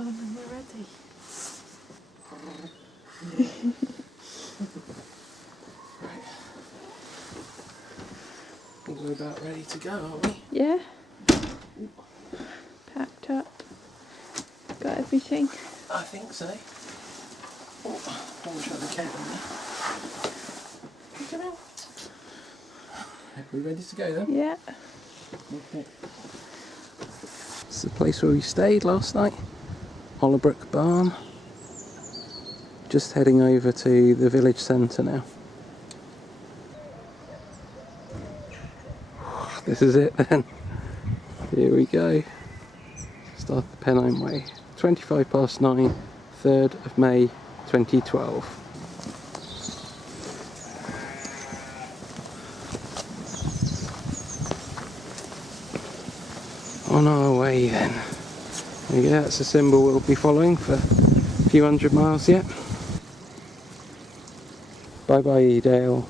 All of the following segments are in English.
time and we're ready. Right. I think we're about ready to go, aren't we? Yeah. Packed up. Got everything. I think so. Oh, I'll try the cat in there. Come out. Are we ready to go then? Yeah. Okay. It's the place where we stayed last night. Hollowbrook Barn. Just heading over to the village centre now. This is it then. Here we go. Start the Pennine Way. 9:25, 3rd of May 2012. On our way then. There you go, that's the symbol we'll be following for a few hundred miles yet. Bye bye Edale.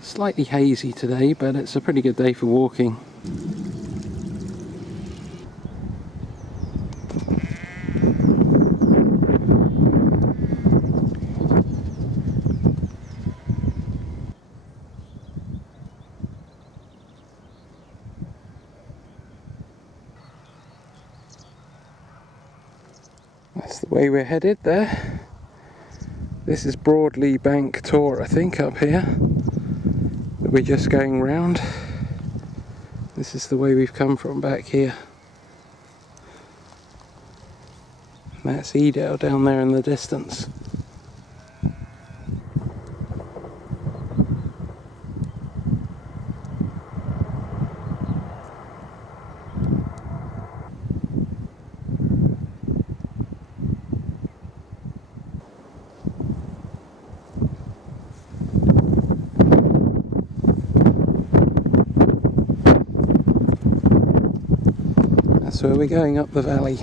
Slightly hazy today, but it's a pretty good day for walking. That's the way we're headed there. This is Broadley Bank Tor, I think, up here. That we're just going round. This is the way we've come from back here. And that's Edale down there in the distance. So we're going up the valley.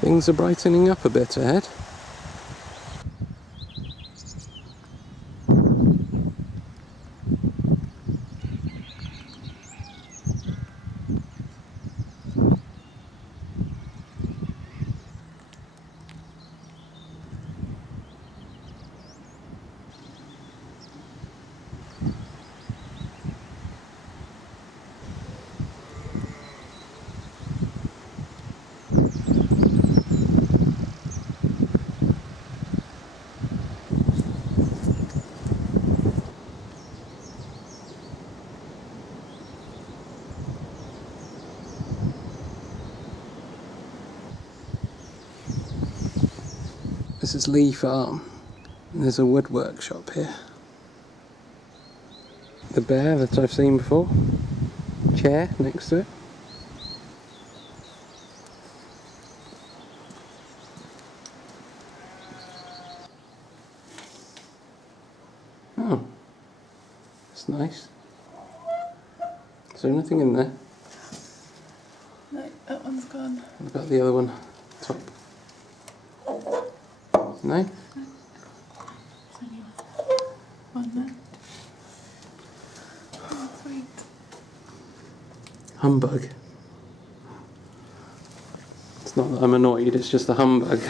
Things are brightening up a bit ahead. This is Lee Farm. There's a wood workshop here. The bear that I've seen before. Chair next to it. Oh, that's nice. Is there anything in there? No, that one's gone. What about the other one? Top. No? There's only one left. Oh, sweet. Humbug. It's not that I'm annoyed, it's just a humbug.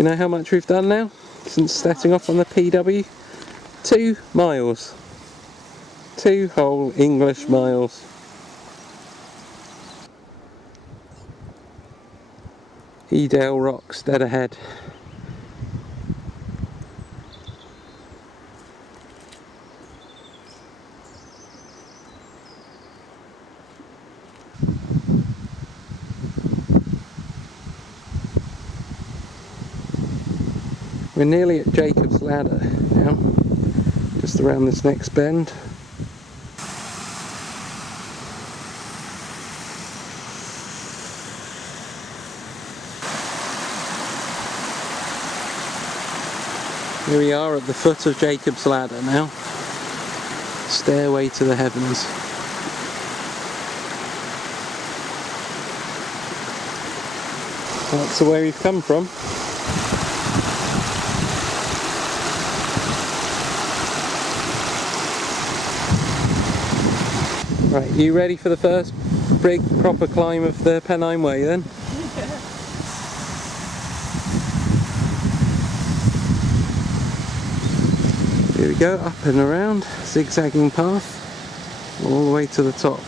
you know how much we've done now since setting off on the PW? 2 miles. 2 whole English miles. Edale Rocks, dead ahead. We're nearly at Jacob's Ladder now, just around this next bend. Here we are at the foot of Jacob's Ladder now. Stairway to the heavens. That's the way we've come from. Right, you ready for the first big proper climb of the Pennine Way then? Here we go, up and around, zigzagging path, all the way to the top.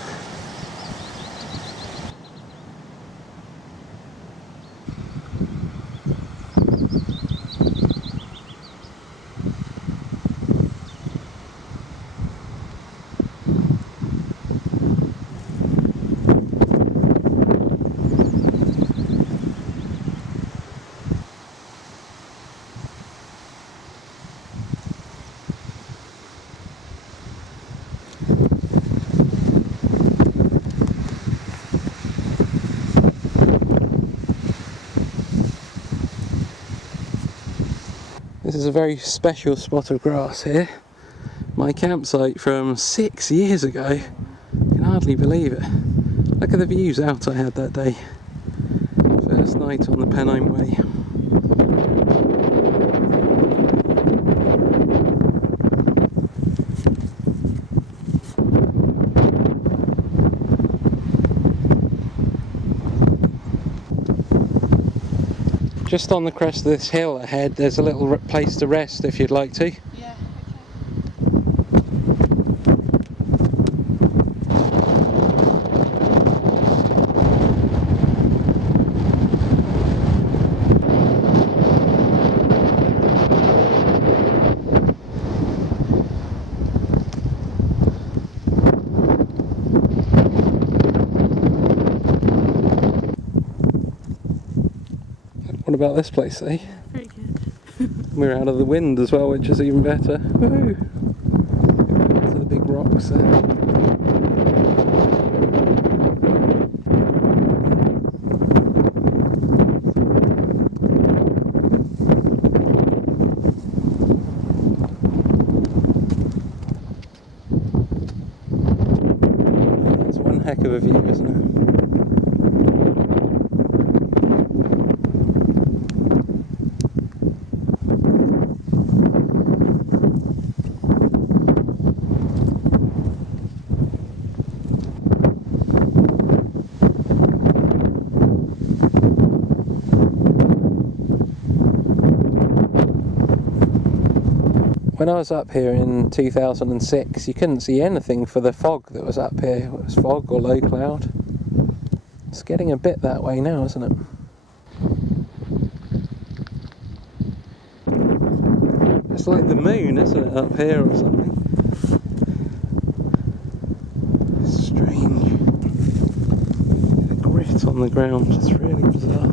This is a very special spot of grass here. My campsite from 6 years ago. I can hardly believe it. Look at the views out I had that day. First night on the Pennine Way. Just on the crest of this hill ahead, there's a little place to rest if you'd like to. Yeah, What about this place, eh? very good. We're out of the wind as well, which is even better. Woohoo! Go back to the big rocks there. That's one heck of a view, isn't it? When I was up here in 2006, you couldn't see anything for the fog that was up here. It was fog or low cloud. It's getting a bit that way now, isn't it? It's like the moon, isn't it, up here or something? It's strange. The grit on the ground is really bizarre.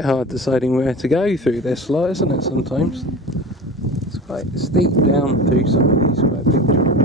quite hard deciding where to go through this lot, isn't it, sometimes? It's quite steep down through some of these quite big drops.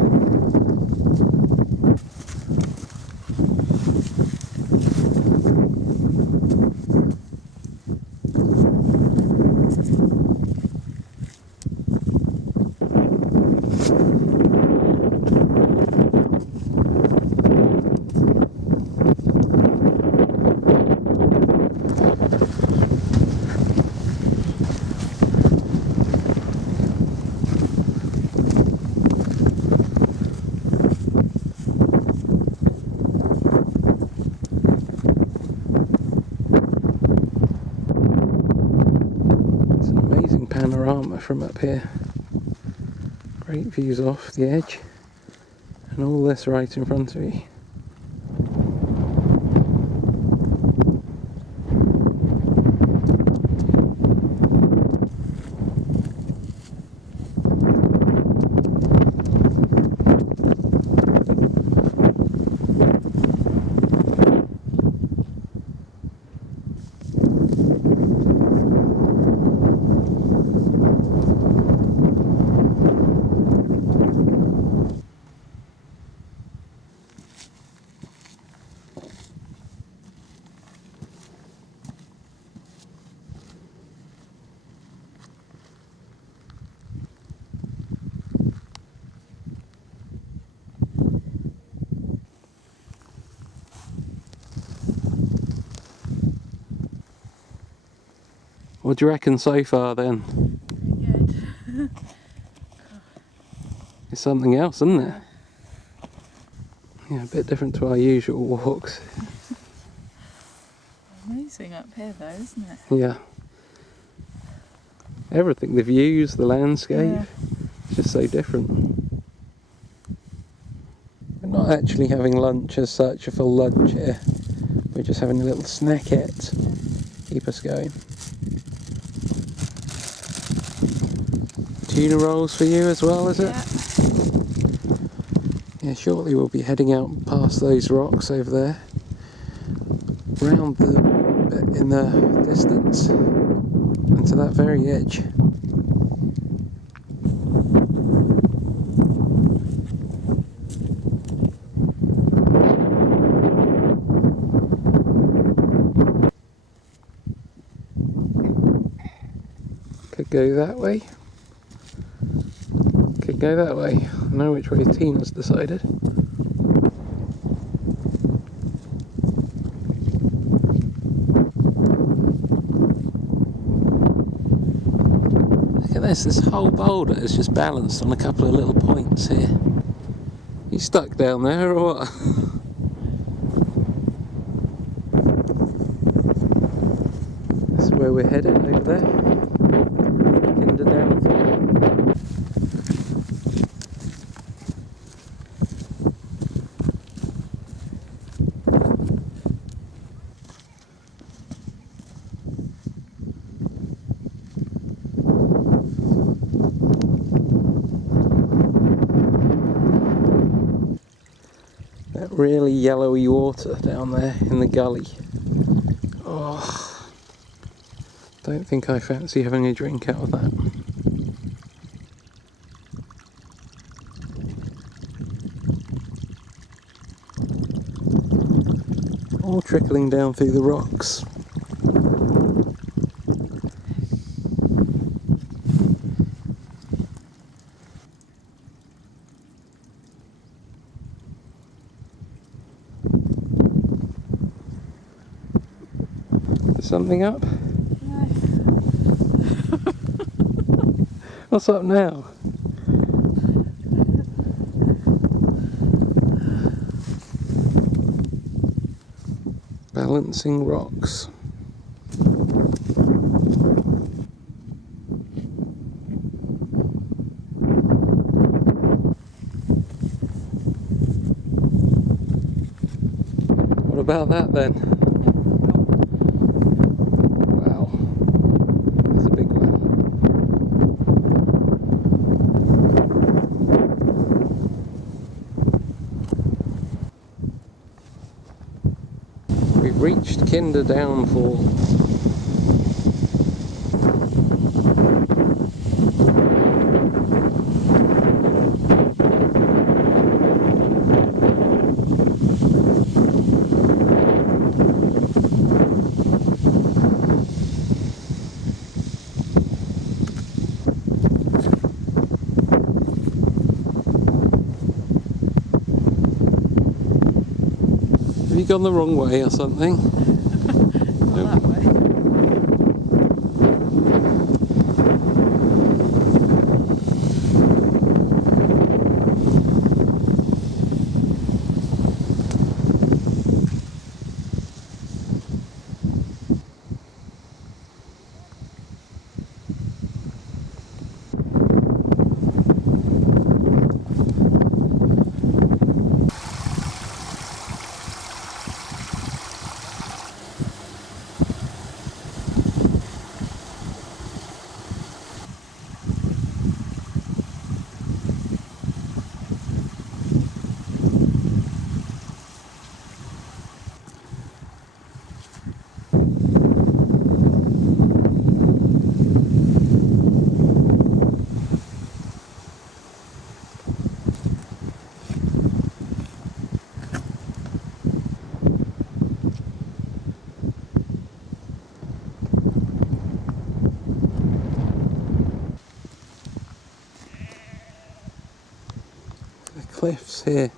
Panorama from up here. Great views off the edge, and all this right in front of you. What do you reckon so far then? Pretty good. It's something else, isn't it? Yeah, a bit different to our usual walks. Amazing up here though, isn't it? Yeah. Everything, the views, the landscape, Yeah. it's just so different. We're not actually having lunch as such, a full lunch here. We're just having a little snackette to keep us going. Tuna rolls for you as well, is it? Yeah, shortly we'll be heading out past those rocks over there, round the bit in the distance, and to that very edge. Could go that way. Could go that way. I know which way Tina's decided. Look at this whole boulder is just balanced on a couple of little points here. You stuck down there or what? That's where we're headed, over there. Down. That really yellowy water down there in the gully. Oh, don't think I fancy having a drink out of that. All trickling down through the rocks. Is something up? No. What's up now? Balancing rocks. What about that then? Wow, that's a big one. We've reached Kinder Downfall. Have you gone the wrong way or something? Not that way. Cliffs here.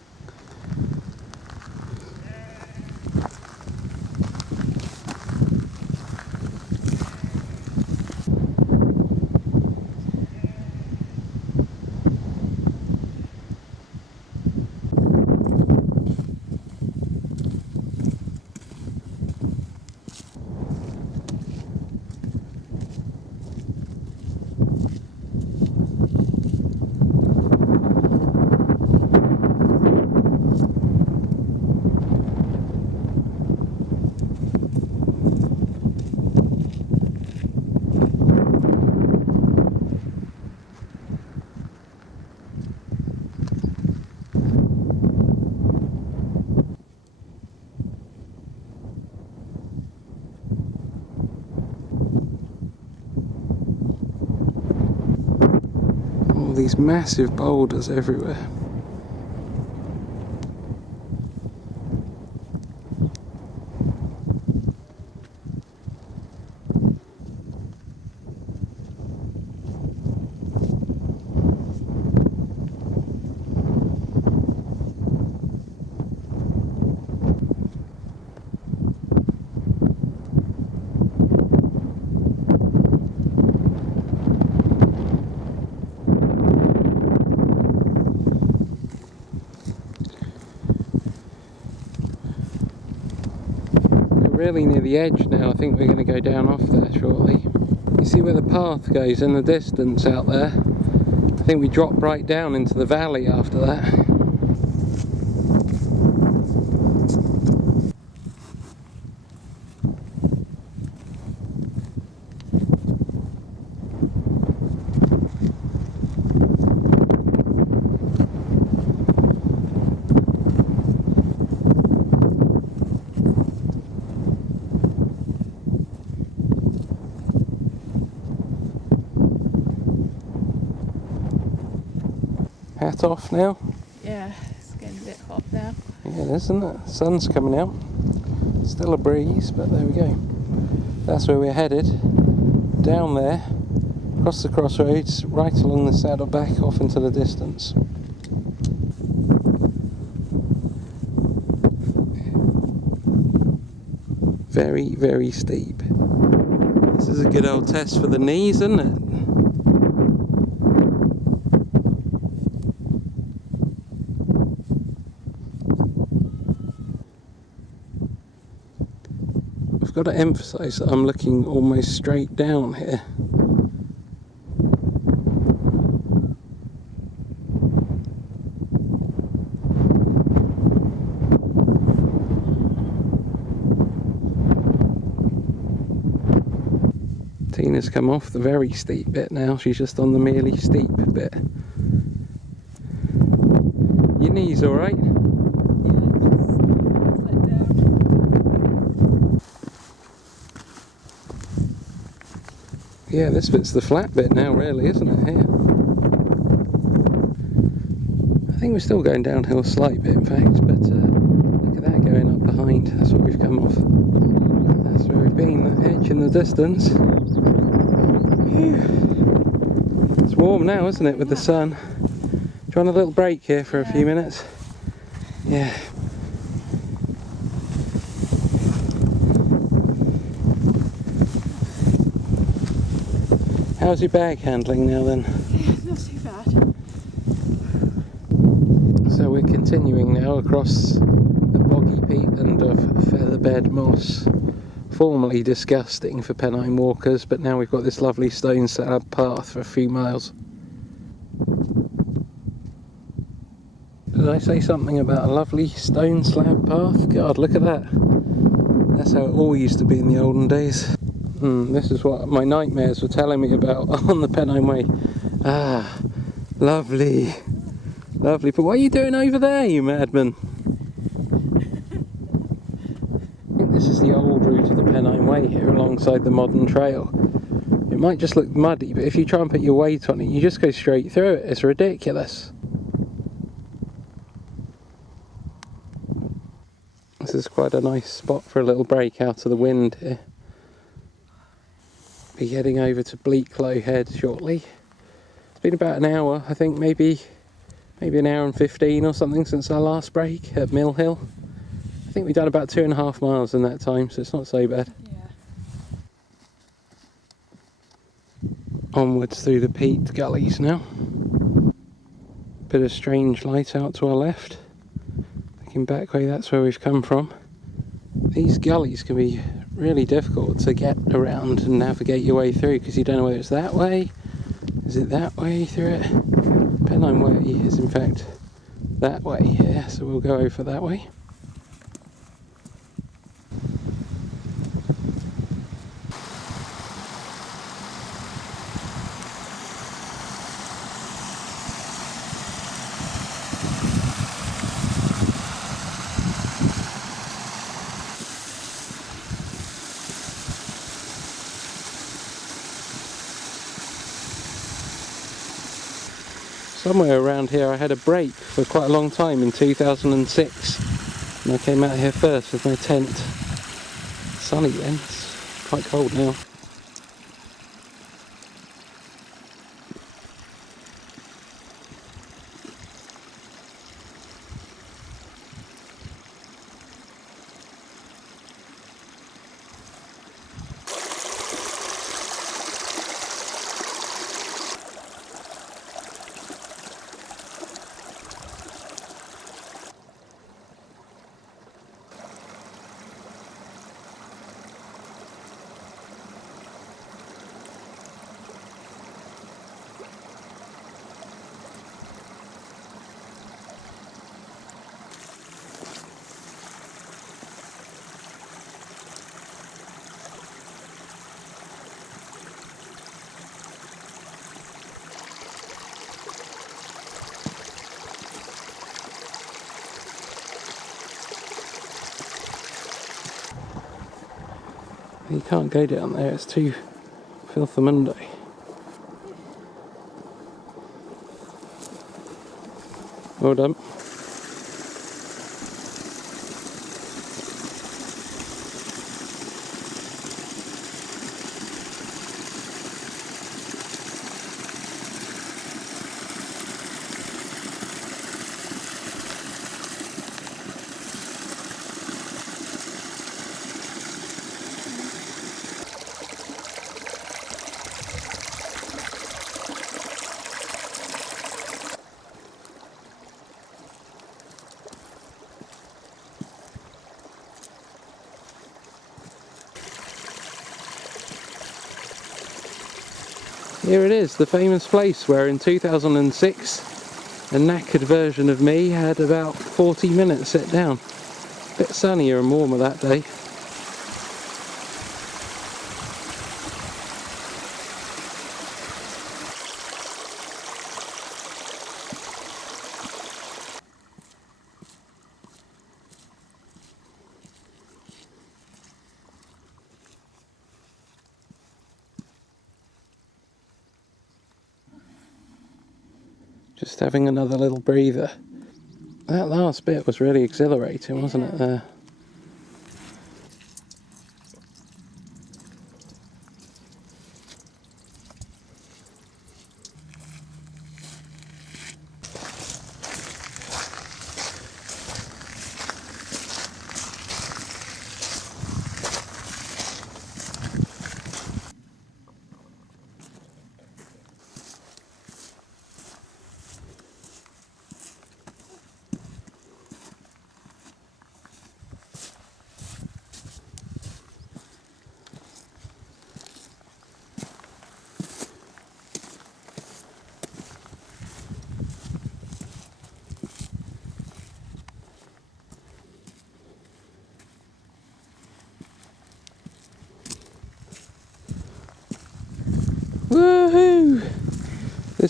These massive boulders everywhere. Really near the edge now. I think we're going to go down off there shortly. You see where the path goes in the distance out there? I think we drop right down into the valley after that. Hat off now? Yeah, it's getting a bit hot now. Yeah, isn't it? Sun's coming out. Still a breeze, but there we go. That's where we're headed. Down there, across the crossroads, right along the saddleback off into the distance. Very, very steep. This is a good old test for the knees, isn't it? I've got to emphasise that I'm looking almost straight down here. Tina's come off the very steep bit now, she's just on the merely steep bit. Your knees alright? Yeah, this bit's the flat bit now really, isn't it, here? I think we're still going downhill a slight bit in fact, but look at that going up behind, that's what we've come off. That's where we've been, that edge in the distance. Whew. It's warm now, isn't it, with the sun? Do you want a little break here for a few minutes? Yeah. How's your bag handling now then? Yeah, not too bad. So we're continuing now across the boggy peatland of Featherbed Moss. Formerly disgusting for Pennine walkers, but now we've got this lovely stone slab path for a few miles. Did I say something about a lovely stone slab path? God, look at that. That's how it all used to be in the olden days. This is what my nightmares were telling me about on the Pennine Way. Ah, lovely. Lovely. But what are you doing over there, you madman? I think this is the old route of the Pennine Way here alongside the modern trail. It might just look muddy, but if you try and put your weight on it, you just go straight through it. It's ridiculous. This is quite a nice spot for a little break out of the wind here. Be heading over to Bleaklow Head shortly. It's been about an hour, I think, maybe an hour and 15 or something since our last break at Mill Hill. I think we've done about 2.5 miles in that time, so it's not so bad. Yeah. Onwards through the peat gullies now. Bit of strange light out to our left. Looking back way, that's where we've come from. These gullies can be really difficult to get around and navigate your way through because you don't know whether it's that way, is it that way through it. Pennine Way is in fact that way here, so we'll go over that way. Somewhere around here I had a break for quite a long time in 2006 and I came out here first with my tent. Sunny then, it's quite cold now. You can't go down there, it's too filthy. Well done. Here it is, the famous place where in 2006 a knackered version of me had about 40 minutes sit down. A bit sunnier and warmer that day. Just having another little breather. That last bit was really exhilarating, wasn't it, there?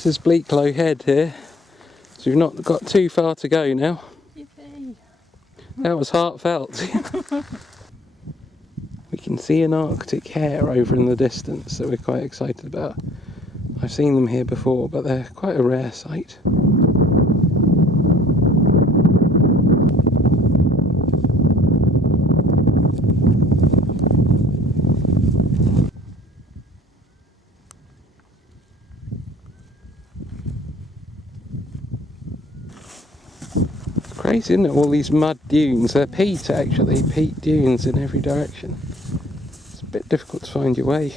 This is Bleaklow Head here, so we've not got too far to go now. Yippee. That was heartfelt. We can see an Arctic hare over in the distance that we're quite excited about. I've seen them here before, but they're quite a rare sight. Crazy, isn't it? All these mud dunes. They're peat actually, peat dunes in every direction. It's a bit difficult to find your way.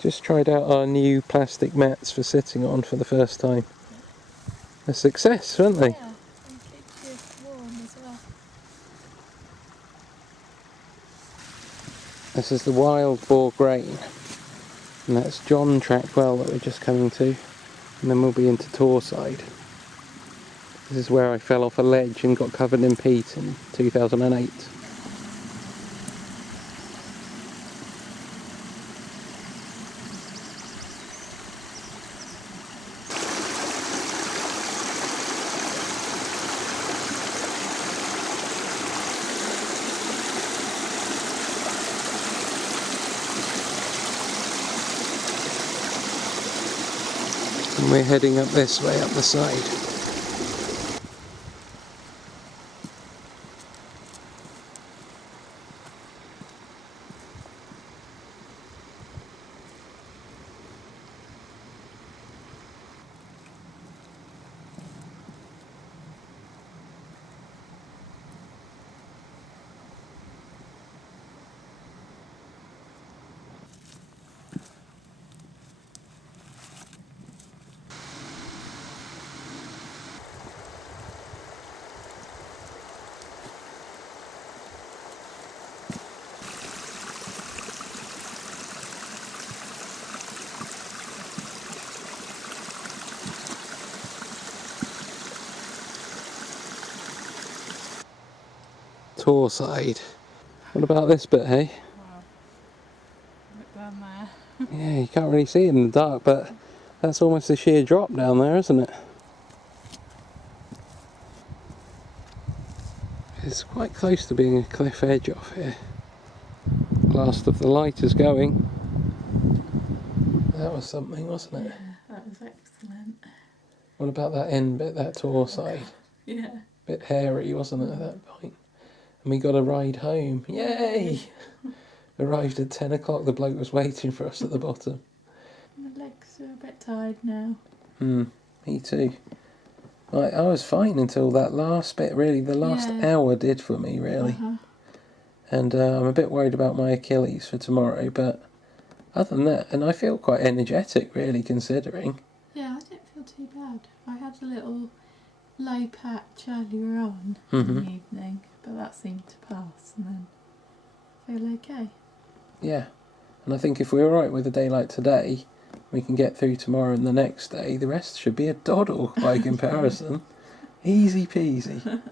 Just tried out our new plastic mats for sitting on for the first time. A success, weren't they? Yeah, and keeps you warm as well. This is the Wild Boar Grain, and that's John Trackwell that we're just coming to, and then we'll be into Torside. This is where I fell off a ledge and got covered in peat in 2008. And we're heading up this way, up the side. Torside. What about this bit, hey? Wow. Look down there. Yeah, you can't really see it in the dark, but that's almost a sheer drop down there, isn't it? It's quite close to being a cliff edge off here. Last of the light is going. That was something, wasn't it? Yeah, that was excellent. What about that end bit, that Torside? Yeah. Bit hairy, wasn't it, at that point? And we got a ride home. Yay! Arrived at 10 o'clock, the bloke was waiting for us at the bottom. My legs are a bit tired now. Me too. I was fine until that last bit, really. The last hour did for me, really. And I'm a bit worried about my Achilles for tomorrow, but other than that, and I feel quite energetic, really, considering. Yeah, I didn't feel too bad. I had a little low patch earlier on in the evening, but that seemed to pass and then feel okay. Yeah, and I think if we're alright with a day like today, we can get through tomorrow and the next day. The rest should be a doddle by comparison. Easy peasy.